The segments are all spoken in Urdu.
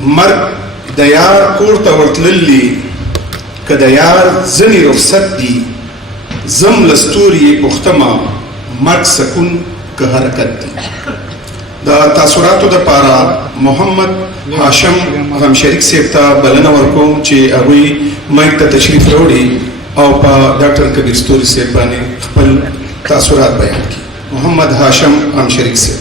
مرګ د یار کور ته ورتللی که د یار ځنې رخصت دي زم لستوري پختما مرګ سکون که حرکت دي. د تاثراتو د پاره محمد هاشم غم شریک صاحب ته بلنه ورکوم چې هغوی مایک ته تشریف راوړي او په ډاکټر کبیر ستوري صاحب باندې خپل تاثرات بیان کړي. محمد هاشم غم شریک صاحب.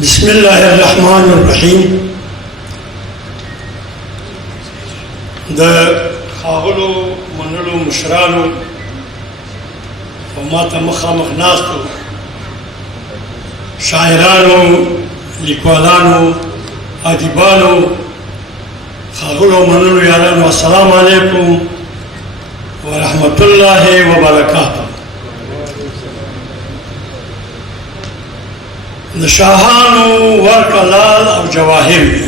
بسم الله الرحمن الرحیم. د خاغلو منلو مشرانو او ماته مخامخ ناستو شاعرانو، لیکوالانو، ادیبانو، خاغلو منلو یارانو، السلام علیکم ورحمت الله وبرکاته. د شاهانو ورکه لال او جواهر وي،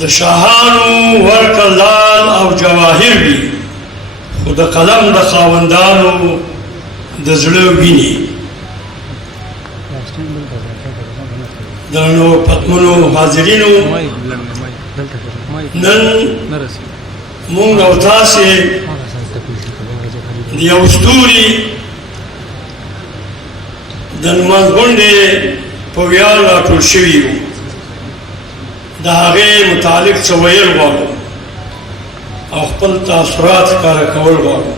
د شاهانو ورکه لال او جواهر وي، خو د قلم د خاوندانو د زړه ویني. درنو پتمنو حاضرینو، نن مونږ او تاسې د یو ستوري د نماز غونډې په ویاړ راټول شوي یو. د هغې متعلق څه ویل غواړو او خپل تاثرات ښکاره کول غواړو.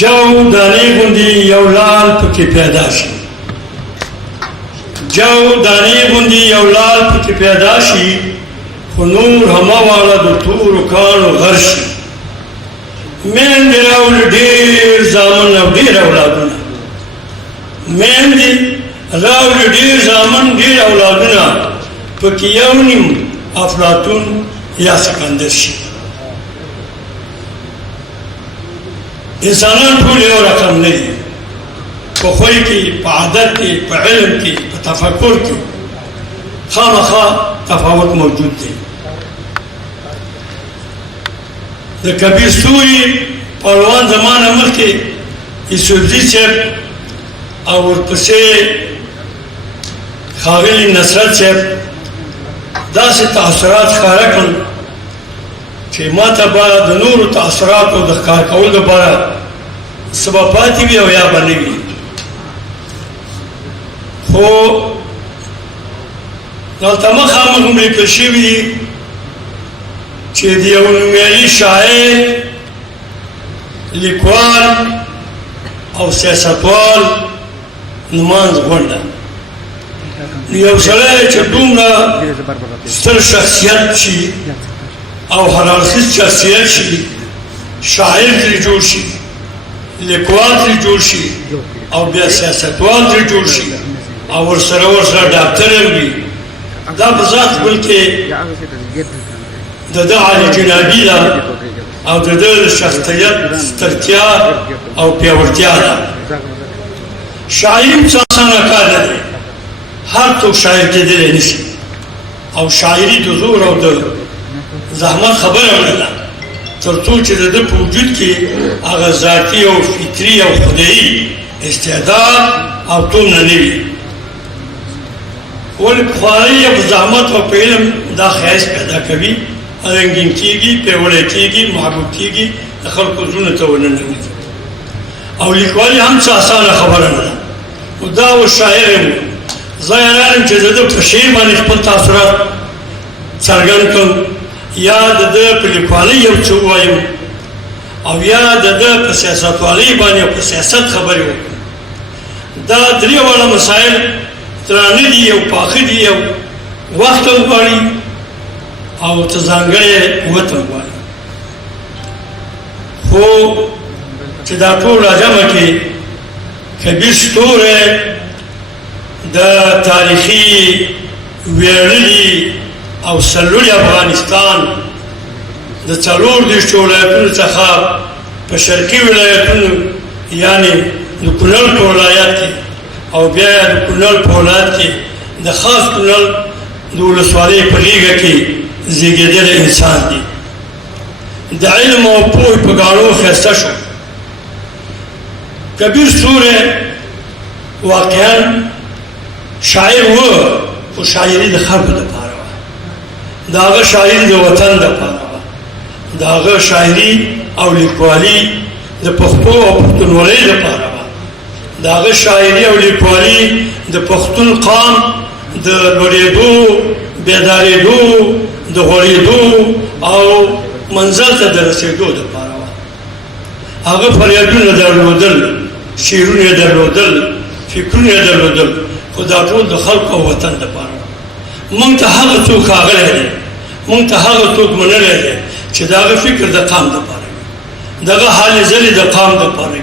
جو دانې غوندې یو لال پکې پیدا شي، جو دانې غوندې یو لال پکې پیدا شي، خو نور همه واړه د تورو کاڼو غر شي. میندې راوړي ډېر زامن او ډېر اولادونه، میندې راوړي ډېر زامن ډېر اولادونه، پکې یو نیم افلاطون یا سکندر شي. انسانان ټول یو رقم نه دي، په خوی کې، په عادت کې، په علم کې، په تفکر کې خامخا تفاوت موجود دی. د کبیر ستوري پهلوان زمانه مخکې یوسفزي صاحب او ورپسې ښاغلي نصرت صاحب داسې تاثرات ښکاره کړل چې ما ته به د نورو تاثراتو د ښکاره کولو لپاره څه به پاتې وي او یا به نه وي. خو دلته مخامخ هم لیکل شوي دي چې د یو نومیالي شاعر، لیکوال او سیاستوال نمانځ غونډه. یو سړی چې دومره ستر شخصیت شي او هرارخیز شخصیت شي، شاعر ترې جوړ شي، لیکوال ترې جوړ شي او بیا سیاستوال ترې جوړ شي او ورسره ډاکټر هم وي، دا په ذات خپل کې د ده عالي جنابي ده او د ده شخصیت سترتیا او پیاوړتیا ده. شاعري هم څه اسانه کار نه دی، هر څوک شاعر کېدلی نه شي، او شاعري د زور او د زحمت خبره نه ده، تر څو چې د ده په وجود کې هغه ذاتي او فطري او خدایي استعداد او تومنه نه وي. ولې پخواني په زحمت او په علم دا ښایست پیدا کوي، رنګین کېږي، پیاوړی کېږي، محبوب کېږي، د خلکو زړونو ته ورننوځي. او لیکوالي هم څه اسانه خبره نه ده. خو دا اوس شاعر یم، زه حیران یم چې د ده په شعر باندې خپل تاثرات څرګند کړم، یا د ده په لیکوالۍ یو څه ووایم، او یا د ده په سیاستوالۍ باندې او په سیاست خبرې وکړم. دا درې واړه مسایل درانه دي او پاخه دي او وخت هم غواړي او ته ځانګړی قوت هم غواړي. خو چې دا ټول راجمع کړي، کبیر ستوری د تاریخي ویاړلي او سرلوړي افغانستان د 34 ولایتونو څخه په شرقي ولایتونو یعنې د کونړ په ولایت کې او بیا د کونړ په ولایت کې د خاص کونړ د ولسوالۍ په غېږه کې زیږېدلی انسان دی. د علم او پوهې په ګاڼو ښایسته شو. کبیر سوری واقعا شاعر و، خو شاعري د خلکو دپاره وه، د هغه شاعري د وطن دپاره وه، د هغه شاعري او لیکوالي د پښتو او پښتونولۍ دپاره وه، د هغه شاعري او لیکوالي د پښتون قام د لوړېدو، بیدارېدو، د غوړېدو او منزل ته د رسېدو دپاره وه. هغه فریادونه درلودل، شعرونه یې درلودل، فکرونه یې درلودل، خو دا ټول د خلکو او وطن دپاره وه. موږ ته هغه څوک ښاغلی دی، موږ ته هغه څوک منلی دی چې د هغه فکر د قام دپاره وي، دغه حالې ځلې د قام دپاره وي،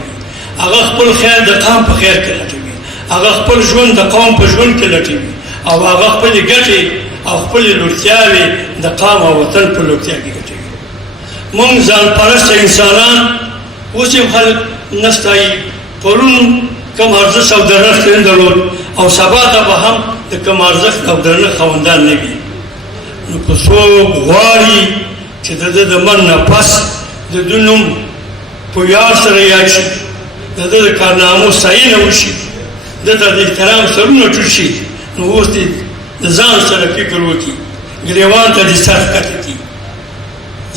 هغه خپل خیر د قام په خیر کې لټوي، هغه خپل ژوند د قوم په ژوند کې لټوي، او هغه خپلې ګټې او خپلې لوړتیاوې د قام او وطن په لوړتیا کې ګټوي. موږ ځان پرسته انسانان اوس هم خلک نه ستایي، پرون کم ارزښت او درنښت یې نه درلود او سبا ته به هم د کم ارزښت او درنښت خاوندان نه وي. نو که څوک غواړي چې د ده د مرګ نه پس د ده نوم په ویاړ سره یاد شي، د ده د کارنامو ستاینه وشي، ده ته د احترام سرونه ټوټ شي، نو اوس دې د ځان سره فکر وکړي، ګریوان ته دې سر ښکته کړي،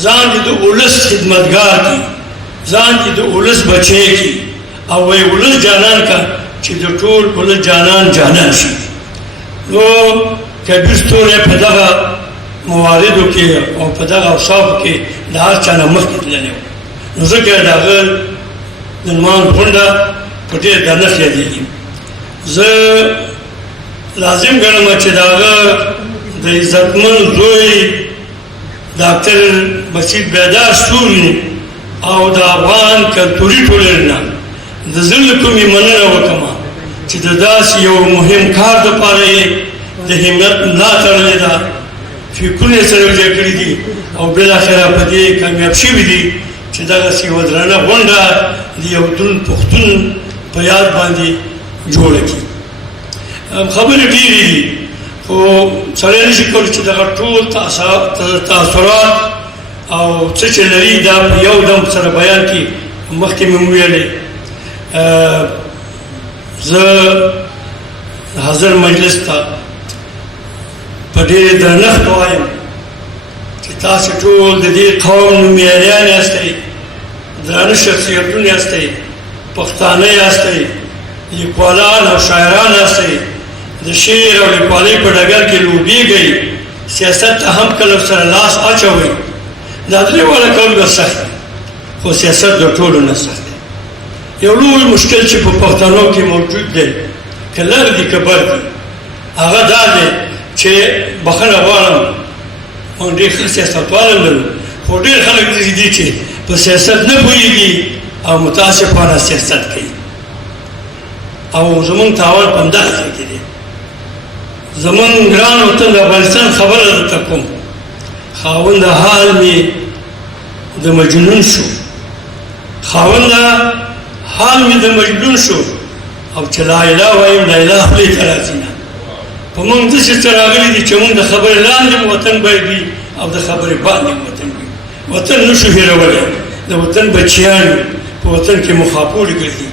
ځان دې د ولس خدمتګار کړي، ځان دې د ولس بچی کړي، او وی ولس جانان کا چې د ټول ولس جانان جانان شي. نو کبیر ستوری په دغه مواردو کې او په دغه اوصافو کې د هر چا نه مخکې تللی و. نو ځکه د هغه د لمانځ غونډه په ډېر درنښت یادېږي. زه لازم ګڼم چې د هغه د عزتمن زوی ډاکټر بشیر بیدار سوري او د افغان کلتوري ټولنې نه د زړه کومې مننه وکړم چې د داسې یو مهم کار دپاره یې د همت ملا تړلې ده، فکرونه یې سره یوځای کړي دي او بالاخره په دې کامیاب شوي دي چې دغسې یوه درنه غونډه د یو دروند پښتون په یاد باندې جوړه کړي. خبرې ډېرې دي خو سړی نه شي کولی چې دغه ټول تاثرات او څه چې لري دا په یو دم سره بیان کړي. مخکې مې وویلې زه حاضر مجلس ته په ډېرې درنښت وایم چې تاسې ټول د دې قوم نومیالیان یاستئ، درانه شخصیتونه یاستئ، پښتانه یاستئ، لیکوالان او شاعران یاستئ، د شعر او لیکوالۍ په ډګر کې لوبېږئ، سیاست ته هم کله سره لاس اچوئ. دا درې واړه کول به سخت دي، خو سیاست د ټولو نه سخت دی. یو لوی مشکل چې په پښتنو کې موجود دی، که لږ دي که بر دي، هغه دا دی چې بخښنه غواړم موږ ډېر ښه سیاستوال لرو، خو ډېر خلک داسې دي چې په سیاست نه پوهېږي او متاسفانه سیاست کوي. او زمونږ تاوان په همدغه ځای کې دی. زمونږ ګران وطن د افغانستان خبره درته کوم، خاونده حال مې د مجنون شو، خاونده حال مې د مجنون شو، او چې لا اله وایم لا اله خولې ته راځي نه. په موږ داسې څه راغلي دي چې موږ د خبرې لاندې مو وطن باید وي او د خبرې باندې مو وطن وي. وطن نه شو هېرولی، د وطن بچیان په وطن کې مخاپورې ګرځي.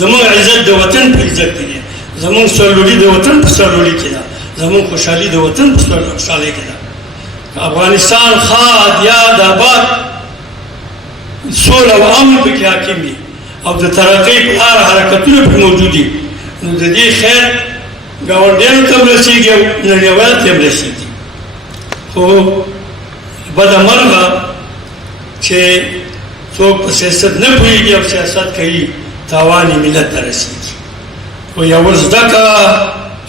زمونږ عزت د وطن په عزت کې دی، زمونږ سرلوړي د وطن په سرلوړي کې ده، زمونږ خوشحالي د وطن په خوشحالۍ کې ده. افغانستان ښاد یاد آباد سوله او امن پکې حاکم وي او د ترقۍ په لاره حرکتونه پکې موجود دي، نو د دې خیر ګاونډیانو ته هم رسېږي او نړیوالو ته هم رسېږي. خو بده مرغه چې څوک په سیاست نه پوهېږي او سیاست کوي، تاوان یې ملت ته رسېږي. خو یو زده کړه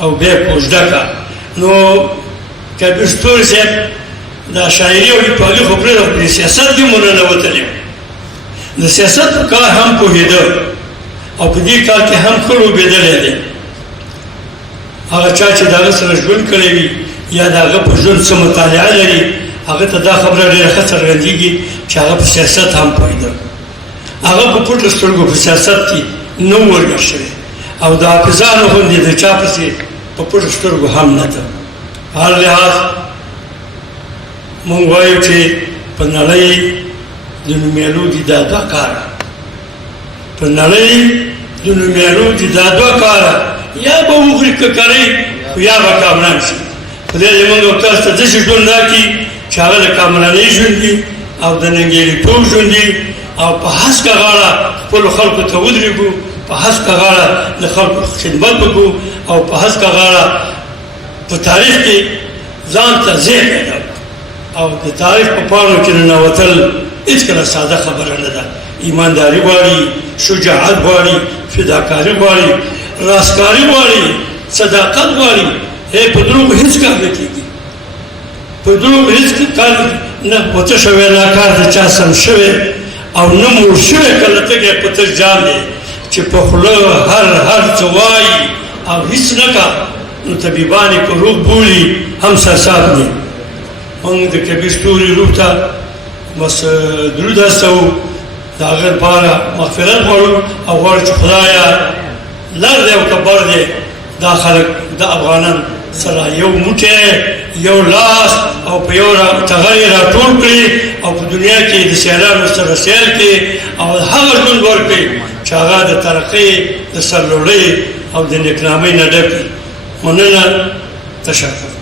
او بیا کوژده کړه. نو کبیر ستوري صاحب دا شاعري او لیکوالي خو پرېږده، خو د سیاست کې مو ننوتلی و، د سیاست په کار هم پوهېده او په دې کار کې هم ښه لوبېدلی دی. هغه چا چې د هغه سره ژوند کړی وي یا د هغه په ژوند څه مطالعه لري، هغه ته دا خبره ډېره ښه څرګندېږي چې هغه په سیاست هم پوهېده. هغه په پټو سترګو په سیاست کې نه و ورګډ شوی او د حافظانو غوندې د چا پسې په پټو سترګو هم نه ده. هر لحاظ مونږ وایو چې په نړۍ د د نومیالو دي دا دوه کاره په نړۍ د نومیالو دي دا دوه کاره یا به وخوري ککرۍ خو یا به کامران شي خدای دې موږ او تاسو ته داسې ژوند راکړي چې هغه د کامرانۍ ژوند وي او د ننګیالیتوب ژوند وي او په هسکه غاړه خپلو خلکو ته ودرېږو په هسکه غاړه د خلکو خدمت وکړو او په هسکه غاړه په تاریخ کې ځان ته ځای پیدا او د تاریخ په پاڼو کې ننوتل هېڅکله ساده خبره نه ده ایمانداري غواړي شجاعت غواړي فداکاري غواړي راستکاري غواړي صداقت غواړي په دروغو هېڅ کار نه کېږي په دروغو هېڅ کار نه پوته شوی ناکار د چا سم شوی او نه موړ شوی کله تږی په تش جام دی چې په خوله هر څه وایي او هېڅ نه کا نو طبیبان یې که روغ بولي هم سرساب دي موږ د کبیر ستوري روح ته بس درود استوو د هغه لپاره مغفرت غواړو او غواړو چې خدایه لر دی او کبر دی دا خلک د افغانان سره یو موټی یو لاس او په یو ټغر یې راټول کړي او په دنیا کې د سیالانو سره سیال کړي او هغه ژوند ورکړي چې هغه د ترقۍ د سرلوړۍ او د نیکنامۍ نه ډک وي مننه تشکر